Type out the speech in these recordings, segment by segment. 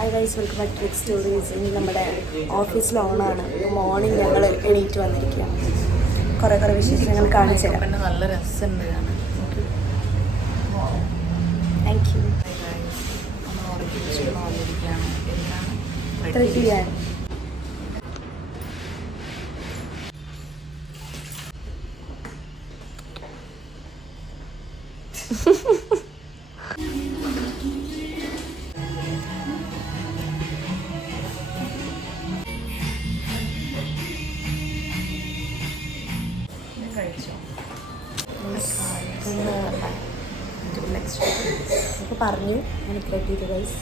Hi guys, welcome back to stories. ഇനി നമ്മുടെ ഓഫീസിൽ ഓണാണ്. മോർണിംഗ് ഞങ്ങൾ എണീറ്റ് വന്നിരിക്കുകയാണ്. കുറേ വിശേഷങ്ങൾ കാണിച്ചു തരാം. നല്ല രസമുണ്ട് കാണാൻ. Thank you. ത്രെഡ് ചെയ്യാൻ നമുക്ക് പറഞ്ഞു ഞാൻ ത്രെഡ് ചെയ്തു ഗൈസ്.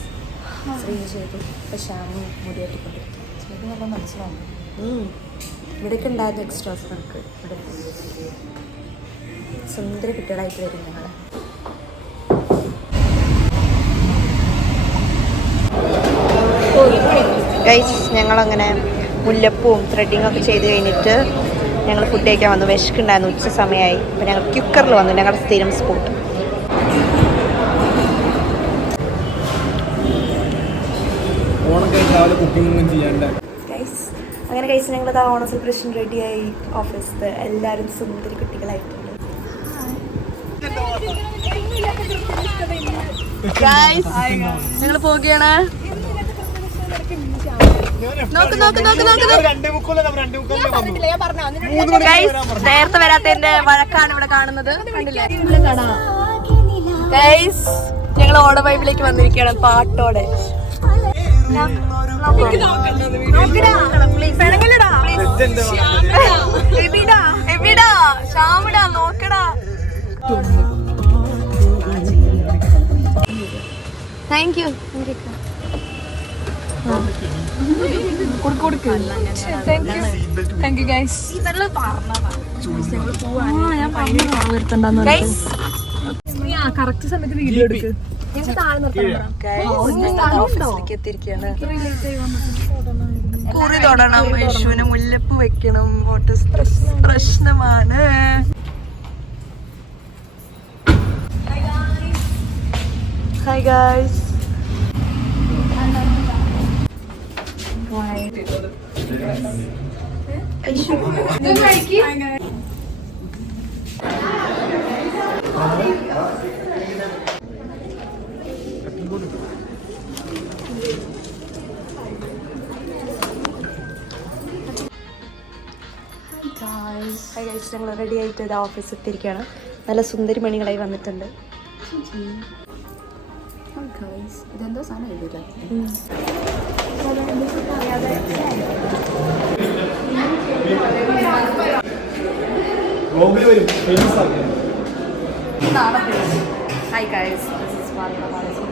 ശ്രീ ചെയ്തു. ഇപ്പം ഷാമു മുടിയാട്ടിക്കൊണ്ടിരിക്കും. ചെയ്ത് നല്ല മനസ്സിലാവും. ഇവിടെയൊക്കെ ഉണ്ടായിരുന്ന എക്സ്ട്രാസ് നമുക്ക് ഇവിടെ സുന്ദര കുട്ടികളായിട്ട് വരും ഞങ്ങൾ. ഗൈസ്, ഞങ്ങളങ്ങനെ മുല്ലപ്പൂവും ത്രെഡിങ്ങൊക്കെ ചെയ്ത് കഴിഞ്ഞിട്ട് ഞങ്ങൾ ഫുഡ് കഴിക്കാൻ വന്നു. വിശക്കുണ്ടായിരുന്നു, ഉച്ച സമയമായി. അപ്പോൾ ഞങ്ങൾ ക്യുക്കറിൽ വന്നു, ഞങ്ങളുടെ സ്ഥിരം സ്പോട്ട്. അങ്ങനെ കഴിച്ച് ഞങ്ങളത് ഓണ സെലിബ്രേഷൻ റെഡിയായി. ഓഫീസിൽ എല്ലാവരും സുന്ദരി കുട്ടികളായിട്ടുണ്ട്. ഞങ്ങൾ പോവുകയാണ്. നേരത്തെ വരാത്തതിന്റെ വഴക്കാണ് ഇവിടെ കാണുന്നത്. ഞങ്ങൾ ഓണ വൈബിലേക്ക് വന്നിരിക്കുകയാണ് പാട്ടോടെ. Thank you. കറക്റ്റ് സമയത്ത് വീഡിയോ എടുക്ക്. കുറി തൊടണം, യേശുവിന് മുല്ലപ്പ് വെക്കണം. പ്രശ്നമാണ്. Hi guys. ഞങ്ങൾ റെഡി ആയിട്ട് ഇത് ഓഫീസിൽ എത്തിയിരിക്കുകയാണ്. നല്ല സുന്ദരി മണികളായി വന്നിട്ടുണ്ട്. ഇതെന്തോ സാധനം എഴുതില്ല. Hi guys, this is Parna Balaji.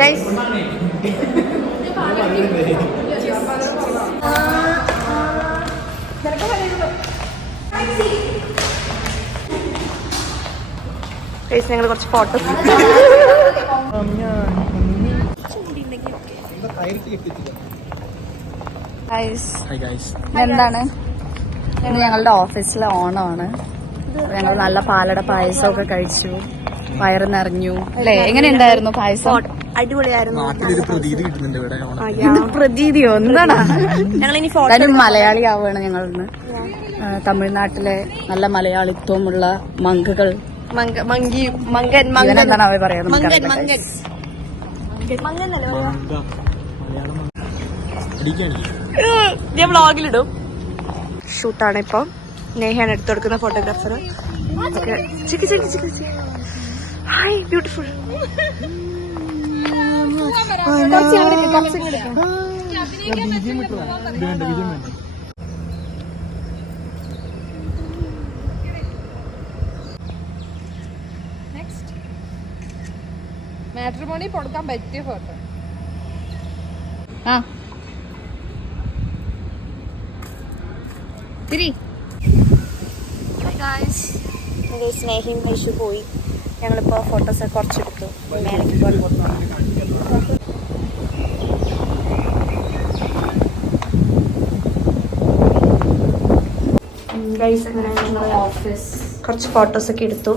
Guys, ഞങ്ങൾ കുറച്ച് ഫോട്ടോസ് എന്താണ് ഞങ്ങളുടെ ഓഫീസിലെ ഓണമാണ്. ഞങ്ങൾ നല്ല പാലട പായസമൊക്കെ കഴിച്ചു, വയറ് നിറഞ്ഞു അല്ലേ? എങ്ങനെ ഉണ്ടായിരുന്നു പായസം? അടിപൊളിയായിരുന്നു. പ്രതീതിയോ എന്താണ്? ഞങ്ങളിനി മലയാളി ആവുകയാണ് ഞങ്ങളിന്ന്. തമിഴ്നാട്ടിലെ നല്ല മലയാളിത്വമുള്ള മങ്കുകൾ എന്താണ് അവ പറയാറ്? ഞാൻ വ്ളോഗിലിടും. ഷൂട്ടാണ് ഇപ്പം. നേഹയാണ് എടുത്തു കൊടുക്കുന്ന ഫോട്ടോഗ്രാഫർ. Hi beautiful. മാട്രിമോണി കൊടുക്കാൻ പറ്റിയ ഫോട്ടോ. സ്നേഹിയും ഐഷു പോയി. ഞങ്ങളിപ്പോൾ ഫോട്ടോസ് കുറച്ചെടുത്തു. മേലേക്ക് പോകാൻ പോകുന്നു. ഗൈസ് അങ്ങനെ ഞങ്ങൾ ഓഫീസ് കുറച്ച് ഫോട്ടോസൊക്കെ എടുത്തു.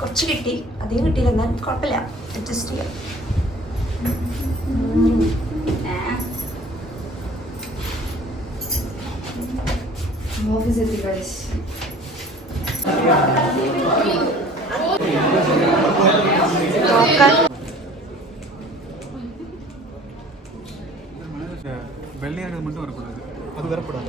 കുറച്ച് കിട്ടി, അധികം കിട്ടിയില്ല, എന്നാൽ കുഴപ്പമില്ല, അഡ്ജസ്റ്റ് ചെയ്യാം. ഓഫീസ് എത്തി ഗൈസ്. வெள்ளையாக மட்டும் வரக்கூடாது, அது வரக்கூடாது.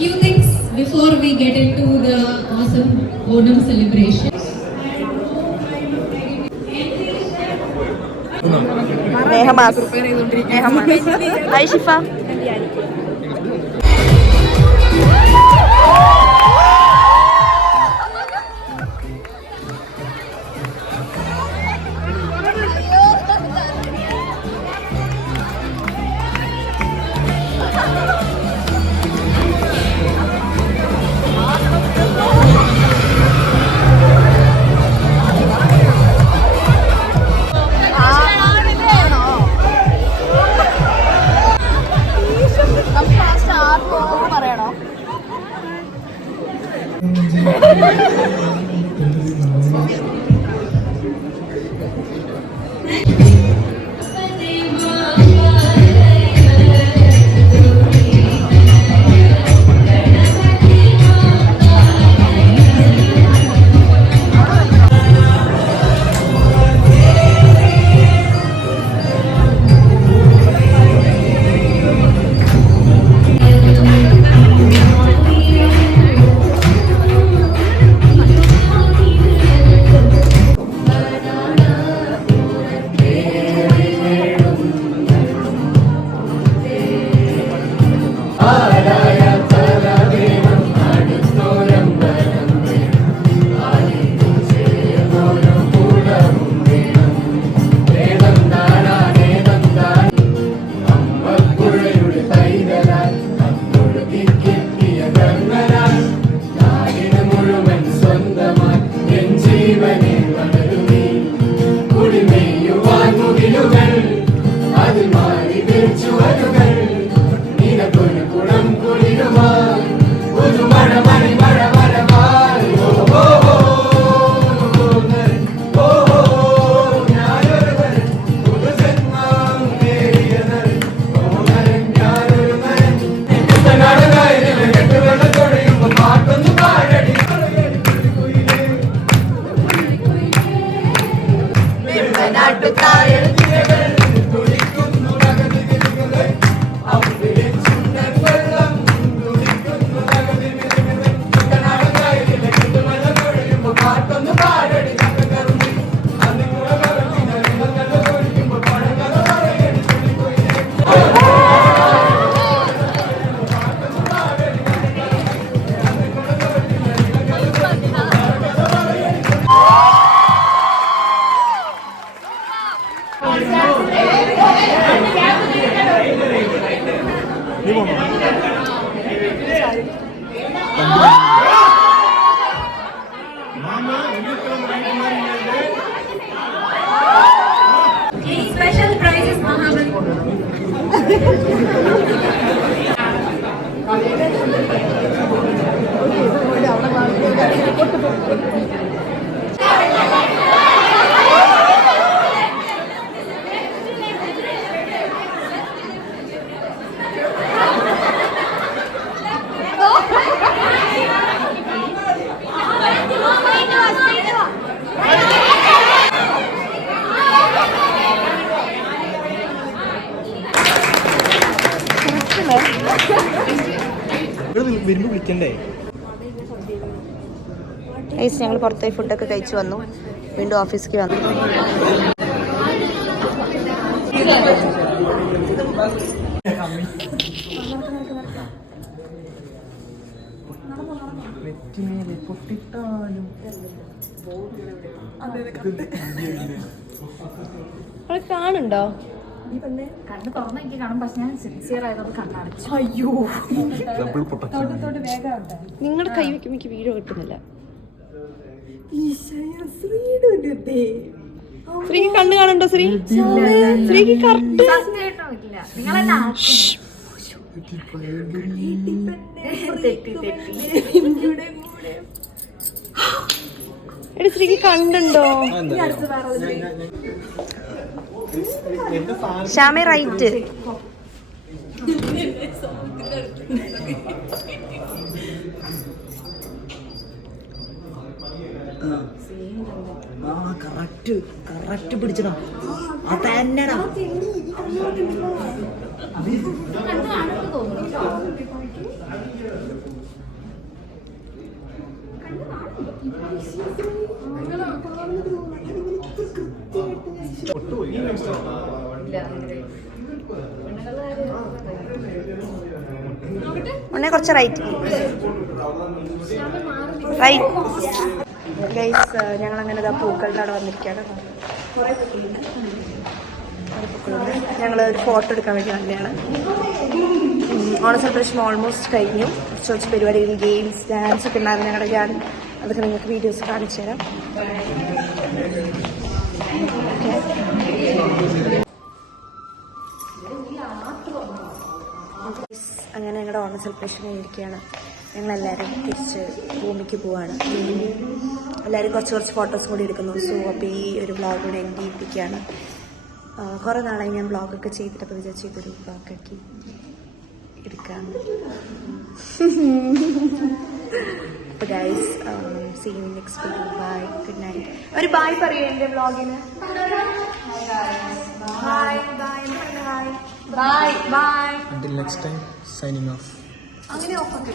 Few things before we get into the awesome Onam celebration. Nehama's. Hi Shifa. Special prizes, Mahabali. വരുമ്പോ വിളിക്കണ്ടേ? ഞങ്ങൾ പുറത്തുപോയി ഫുഡൊക്കെ കഴിച്ചു വന്നു. വീണ്ടും ഓഫീസിലേക്ക് വന്നു. പൊട്ടിട്ടാലും അവളെ കാണുണ്ടോ? കണ്ണ് തുറന്ന് എനിക്ക് കാണും, പക്ഷെ ഞാൻ സിൻസിയർ ആയതുകൊണ്ട് കണ്ണടച്ചു. അയ്യോ, ഡബിൾ പ്രൊട്ടക്ഷൻ. നിങ്ങളുടെ കൈ വെക്കുമ്പോൾ എനിക്ക് വീഡിയോ കിട്ടുന്നില്ല. ശ്രീക്ക് കണ്ണ് കാണുന്നുണ്ടോ? ശ്രീക്ക് കറക്റ്റ് സത്യമായിട്ടും ഇല്ല, നിങ്ങളെന്നെ എടി ശ്രീക്ക് കണ്ടുണ്ടോ? ശ്യാമേ റൈറ്റ്. കറക്റ്റ് പിടിച്ചടാ. അതന്നെടാ. ഒന്നേ കുറച്ച് റൈറ്റ് റൈറ്റ്. ഗൈസ്, ഞങ്ങളങ്ങനെ ഇതാ പൂക്കളുടെ അവിടെ വന്നിരിക്കുകയാണ്. കുറേ പൂക്കളുണ്ട്. ഞങ്ങൾ ഒരു ഫോട്ടോ എടുക്കാൻ വേണ്ടി വന്നതാണ്. ഓണ സെലിബ്രേഷൻ ഓൾമോസ്റ്റ് കഴിഞ്ഞു. കുറച്ച് പരിപാടികൾ, ഗെയിംസ്, ഡാൻസ് ഒക്കെ ഉണ്ടായിരുന്നു ഞങ്ങളുടെ. ഞാൻ അതൊക്കെ നിങ്ങൾക്ക് വീഡിയോസ് കാണിച്ചു തരാം. അങ്ങനെ ഞങ്ങളുടെ ഓണ സെലിബ്രേഷൻ കഴിഞ്ഞിരിക്കുകയാണ്. ഞങ്ങളെല്ലാവരും തിരിച്ച് ഭൂമിക്ക് പോവാണ്. എല്ലാവരും കുറച്ച് ഫോട്ടോസ് കൂടി എടുക്കുന്നു. സോ അപ്പോൾ ഈ ഒരു വ്ളോഗ് കൂടെ എൻഡ് ചെയ്യിപ്പിക്കുകയാണ്. കുറേ നാളായി ഞാൻ വ്ളോഗൊക്കെ ചെയ്തിട്ട്, അപ്പോൾ വിചാരിച്ചു ഇതൊരു വ്ളോഗാക്കി എടുക്കാം. അപ്പോൾ guys, see you next video. Bye, good night. ഒരു ബൈ പറയൂ എൻ്റെ വ്ളോഗിന്. Bye bye bye bye bye. Until next time, signing off. അങ്ങനെ ഓഫ് ആക്കി.